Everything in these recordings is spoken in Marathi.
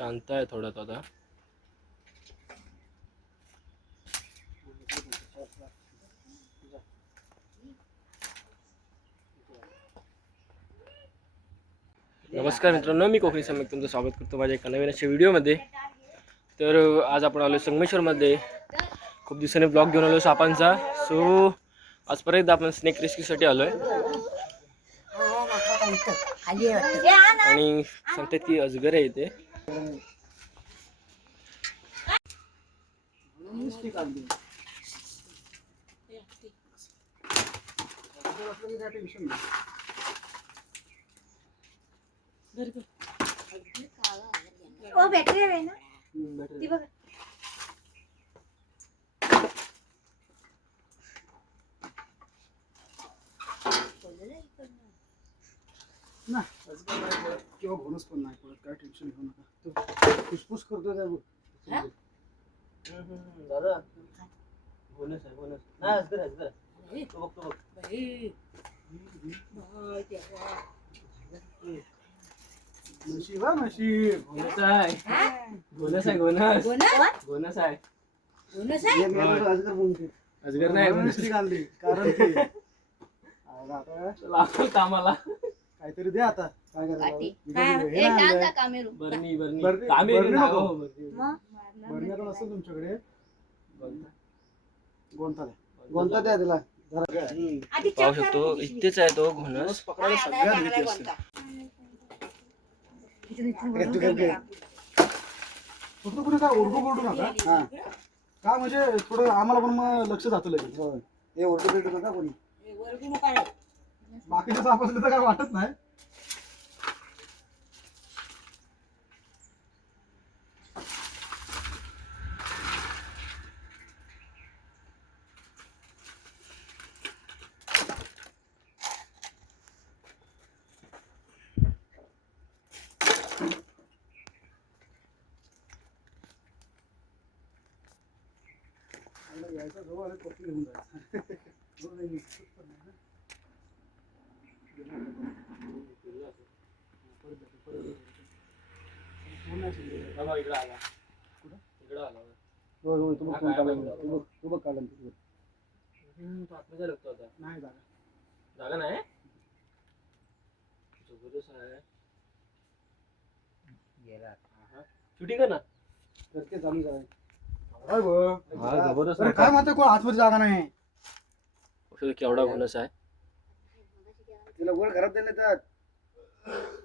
शांत आहे थोडा तो आता नमस्कार मित्रांनो मी कोकणी सम्यक तुमचं स्वागत करतो माझ्या एका नवीन अशा व्हिडिओमध्ये तर आज आपण आलो संगमेश्वरमध्ये खूप दिवसांनी ब्लॉग घेऊन आलो सापांचा सो आज परत एकदा आपण स्नेक रेस्क्यूसाठी आलो आहे आणि सांगतात की अजगर आहे इथे ओ बॅटरी आहे ना? ती बघा. नाही पडत. किंवा पण नाही पडत काय टेन्शन घेऊ नका. तो फुसफुस करतोय काय बघ हा? दादा. बोनस आहे बोनस नाही अजगर अजगर तो बघ तो बघ. नशीब हा नशीब. बोनस आहे. बोनस आहे बोनस बोनस? बोनस आहे. बोनस आहे? मेलं अजगर म्हणते. अजगर नाही बोनस कारण ते कामाला. काहीतरी दे आता काय. करायचं? हे नाही आणलंय. कामेरू. नाव नको. हो. मग? असेल तुमच्याकडे द्या गोंता द्या. आधी पाहू शकतो करा इथेच आहे तो घोणस पकडायला भीती असते. तू काय घे. फक्त कुणी काय ओरडू बोलू नका हा का म्हणजे थोडं आम्हाला पण मग लक्ष जातं लगेच हे ओरडू बिरडू नका कोणी बाकीचे साप असले तर काय वाटत नाही. यायचा यायचं जवळ आलं कॉफी घेऊन जायचं. होय, होय, तू बघ कोण काय काढलं बघ. तू बघ तू बघ काढलं तू बघ. हम्म, तो आतमध्ये लागतो आता नाही जागा जागा नाही जबरदस्त आहे शूटिंग कर ना चालू जबरदस्त अरे काय म्हणते कोण आतमध्ये जागा नाही औषध केवढा घोणस आहे तिला वर घरात देणे तर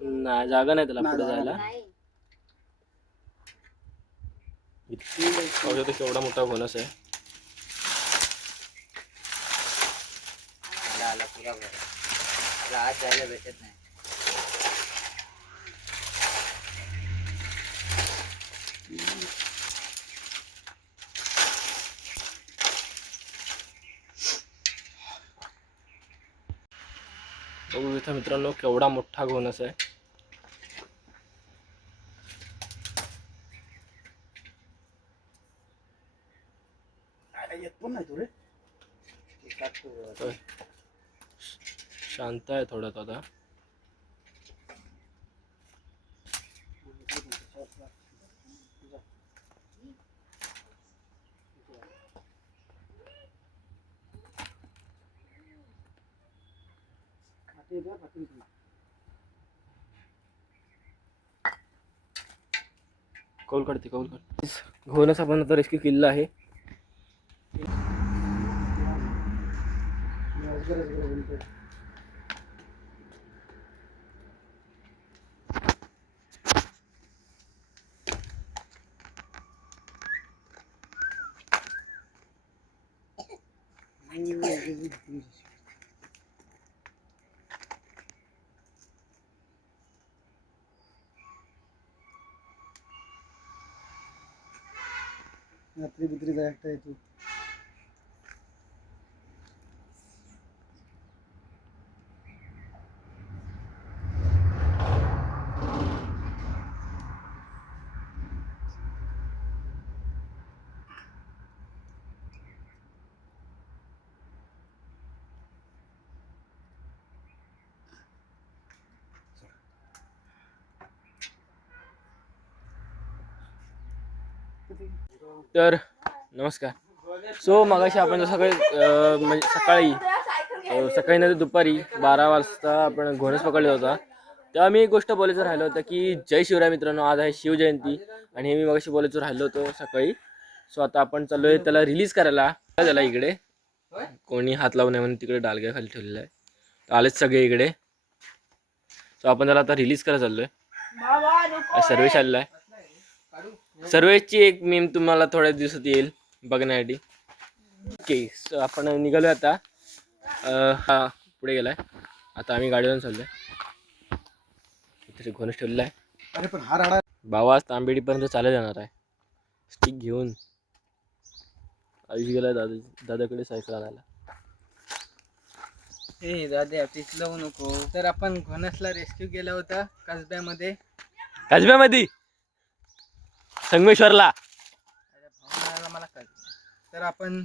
नाही जागा नाही त्याला नाही, पुढे जायला. नाही. औषध केवढा मोठा घोणस आहे. आला आला पुरा भर आत जायला भेटत नाही बघू इथं मित्रांनो केवढा मोठा घोणस आहे. शांत आहे थोडा तो आता. खाते द्या, कौल काढते कौल काढते. घोणस आपण आता रेस्क्यू केलेला आहे. अजगर बोलतोय. रात्री बित्री तर नमस्कार. सो मगाशी आपण सकाळी म्हणजे सकाळी सकाळी नाही तर दुपारी बारा वाजता आपण घोणस पकडला होता. तेव्हा मी एक गोष्ट बोलायचं राहिलं होतं की जय शिवराय मित्रांनो आज आहे शिवजयंती आणि हे मी मगाशी बोलायचं राहिलो होतो सकाळी. सो आता आपण चाललोय त्याला रिलीज करायला. त्याला इकडे. कोणी हात लावू नये म्हणून तिकडे डालग्या खाली ठेवलेला आहे. आलेच सगळे इकडे. सो आपण त्याला आता रिलीज करायला चाललोय. सर्वेश आलेला आहे. सर्वेची एक मीम तुम्हाला थोड्या दिवसात येईल बघण्यासाठी ओके सो आपण निघालो आता. अं, हा पुढे गेलाय. आता आम्ही गाडीवरून चाललोय. इथे घोणच ठेवलेला आहे. अरे पण हा राडा भावा आज तांबेडीपर्यंत चालत जाणार आहे. स्टिक घेऊन. आयुष गेलाय दादा दादाकडे सायकल आणायला. ए दाद्या पिचलवू नको. तर आपण घोणसला रेस्क्यू केला होता कसब्यामध्ये? कसब्यामध्ये? संगमेश्वरला. मला कळलं. तर आपण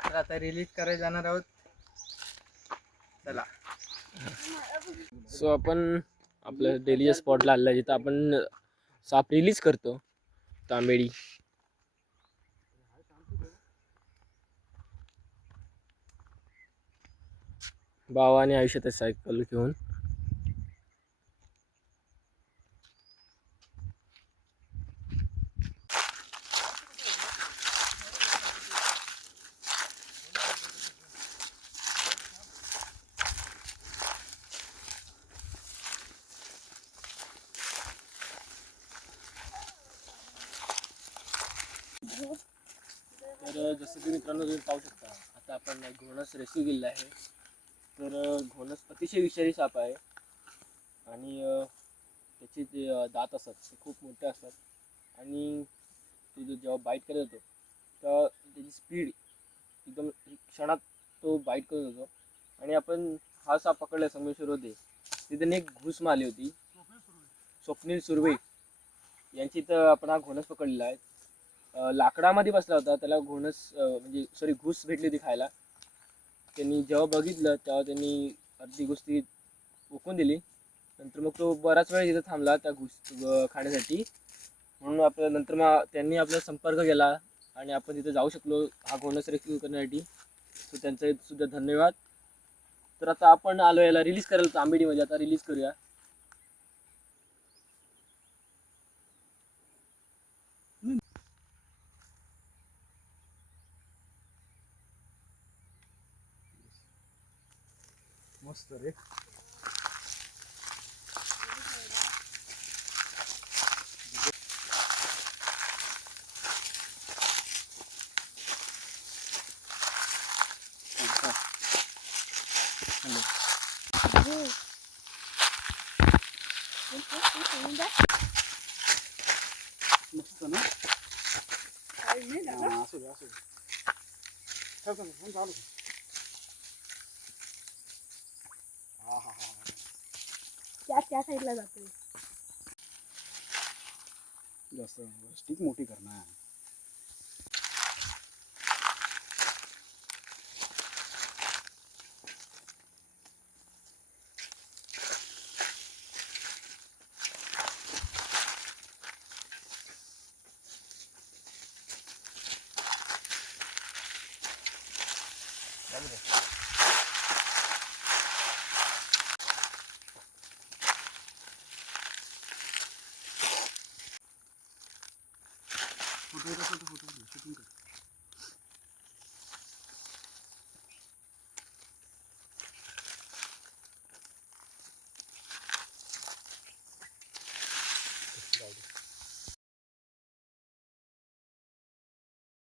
तर आता रिलीज करायला जाणार आहोत. चला. सो आपण आपल्या डेलीच्या स्पॉटला आलेला जिथं आपण साप रिलीज करतो तांबेडी. भावाने आयुष्यात सायकल घेऊन तर जसं की मित्रांनो तुम्ही पाहू शकता आता आपण घोणस रेस्क्यू केलेला आहे. तर घोणस अतिशय विषारी साप आहे. आणि त्याचे जे दात असतात ते खूप मोठे असतात. आणि तो जो जेव्हा बाईट करत होतो तेव्हा त्याची स्पीड एकदम क्षणात तो बाईट करत होतो. आणि आपण हा साप पकडला संगमेश्वर होते. तिथे एक घुस मारली होती. स्वप्नील सुर्वे. यांची तर आपण हा घोणस पकडलेला आहे. लाकडामध्ये बसला होता. त्याला घोणस म्हणजे सॉरी घुस भेटली होती खायला. त्यांनी जेव्हा बघितलं तेव्हा त्यांनी अर्धी गोष्टी ओकून दिली. नंतर मग तो बराच वेळ तिथं थांबला त्या घुस खाण्यासाठी. म्हणून आपल्या नंतर मग त्यांनी आपला संपर्क केला आणि आपण तिथे जाऊ शकलो हा घोणस रेस्क्यू करण्यासाठी. सो त्यांचे सुद्धा धन्यवाद. तर आता आपण आलो याला रिलीज करायला तांबेडीमध्ये. आता रिलीज करूया. मस्त रे मस्त ना हा, असू दे असू दे ठेव, ठेव, ठेव, चालू ठेव. हा हा हा त्या साईडला जातोय. जास्त स्टिक मोठी करणार. 我觉得这个好多，也是冰的。